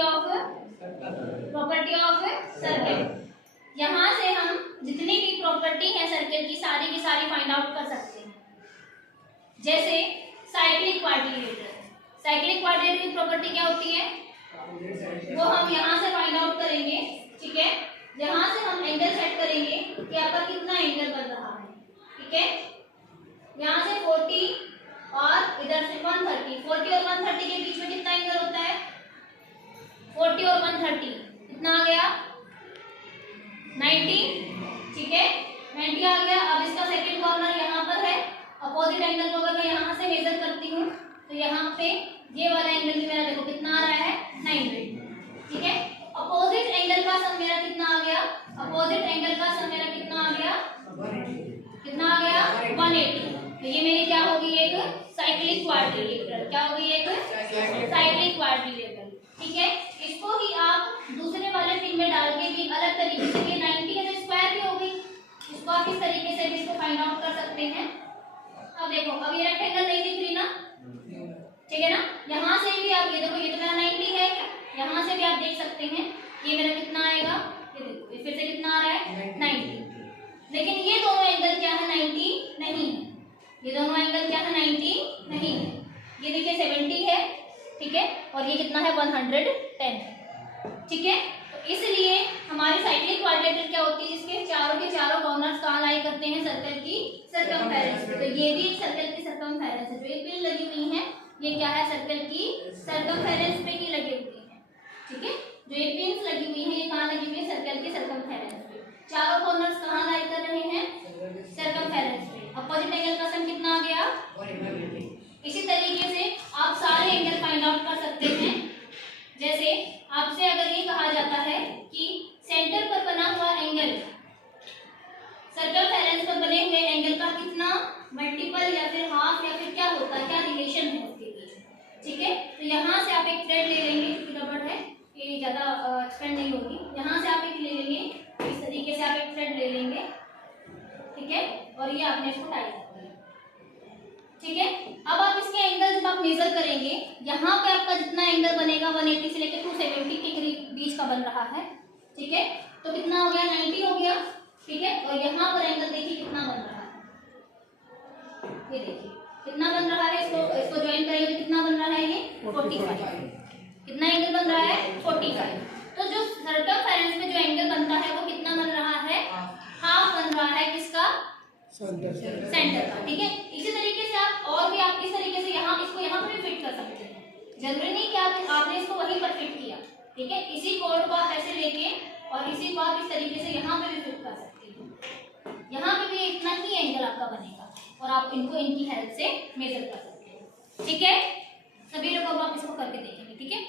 Of circle. यहाँ से हम जितनी भी प्रॉपर्टी है सर्कल की सारी फाइंड आउट कर सकते हैं। जैसे साइक्लिक क्वाड्रिलेटरल, साइक्लिक क्वाड्रिलेटरल की प्रॉपर्टी क्या होती है वो हम यहाँ से फाइंड आउट करेंगे। ठीक है, यहाँ से हम एंगल सेट करेंगे कि आपका कितना एंगल बन रहा है। ठीक है, यहाँ से 40 और इधर से 130, 40 और 130 के बीच में कितना एंगल होता है 40 और 130 कितना आ गया 90। ठीक है, 90 आ गया। अब इसका सेकंड कॉर्नर यहाँ पर है, अपोजिट एंगल को अगर मैं यहाँ से मेजर करती हूँ तो यहाँ पे ये वाला एंगल भी मेरा देखो कितना आ रहा है 90। ठीक है, अपोजिट एंगल का सम मेरा कितना आ गया, अपोजिट एंगल का सम मेरा कितना आ गया 180। तो ये मेरी क्या होगी एक साइक्लिक क्वाड्रिलेटरल। क्या होगी एक साइक्लिक क्वाड्रिलेटरल। ठीक है, इसको ही आप दूसरे वाले फिल में डाल के भी अलग तरीके से, ये 90 है तो स्क्वायर भी हो गई, इसको आप इस तरीके से भी इसको फाइंड आउट कर सकते हैं। अब देखो, अब ये रेक्टेंगल नहीं दिख रही ना, ठीक है ना, यहाँ से भी आप ये देखो, ये तो मेरा 90 है, यहाँ से भी आप देख सकते हैं ये मेरा कितना आएगा, ये देखो ये फिर से कितना आ रहा है 90। लेकिन ये दोनों एंगल क्या है 90 नहीं है, ये दोनों एंगल क्या है 90 नहीं है। ये देखिए 70 है, ठीक है, और ये कितना है 110। ठीक है, तो इसलिए हमारी साइक्लिक क्वाड्रिलेटरल क्या होती है, इसके चारों के चारों कॉर्नर्स कहाँ लाई करते हैं सर्कल की सर्कमफेरेंस। तो ये भी एक सर्कल की सर्कमफेरेंस है, जो एक पिन लगी हुई है ये क्या है सर्कल की सर्कमफेरेंस पे ही लगी हुई है। ठीक है, जो ये पिन्स लगी हुई है ये कहाँ लगी हुई है सर्कल की सर्कमफेरेंस पे। चारों कॉर्नर्स कहाँ लाई कर रहे हैं सर्कमफेरेंस पे। अपोजिट एंगल का सम कितना आ गया। इसी तरीके से आप सारे एंगल फाइंड आउट कर सकते हैं। जैसे आपसे अगर ये कहा जाता है कि सेंटर पर बना हुआ एंगल सर्कमफेरेंस पर बने हुए एंगल का कितना मल्टीपल या फिर हाफ या फिर क्या होता है, क्या रिलेशन है उसके बीच। ठीक है, तो यहाँ से आप एक थ्रेड ले लेंगे, रबड़ है ये ज़्यादा एक्सपेंड नहीं होगी, यहाँ से आप एक ले लेंगे, इस तरीके से आप एक थ्रेड ले लेंगे। ठीक है, और ये आपने इसको टाई कर दिया। ठीक है, अब आप इसके एंगल जब आप मेजर करेंगे, यहाँ पे आपका जितना एंगल बनेगा 180 से लेकर 270 के बीच का बन रहा है। ठीक है, तो कितना हो गया 90 हो गया। ठीक है, और यहाँ पर एंगल देखिए कितना बन रहा है, ये देखिए कितना बन रहा है, इसको ज्वाइन करेंगे तो कितना बन रहा है ये 45। कितना एंगल बन रहा है 45। तो जो सर्कमफेरेंस में जो एंगल बनता है वो कितना बन रहा है हाफ बन रहा है, किसका सेंटर का। ठीक है, इसी तरीके से आप और भी आप इस तरीके से यहाँ इसको यहाँ पर भी फिट कर सकते हैं, जरूरी नहीं कि आपने इसको वहीं पर फिट किया। ठीक है, इसी कोड को आप ऐसे लेके और इसी को आप इस तरीके से यहाँ पे भी फिट कर सकते हैं। यहाँ पे भी इतना ही एंगल आपका बनेगा और आप इनको इनकी हेल्प से मेजर कर सकते हैं। ठीक है, सभी लोग अब आप इसको करके देखेंगे। ठीक है।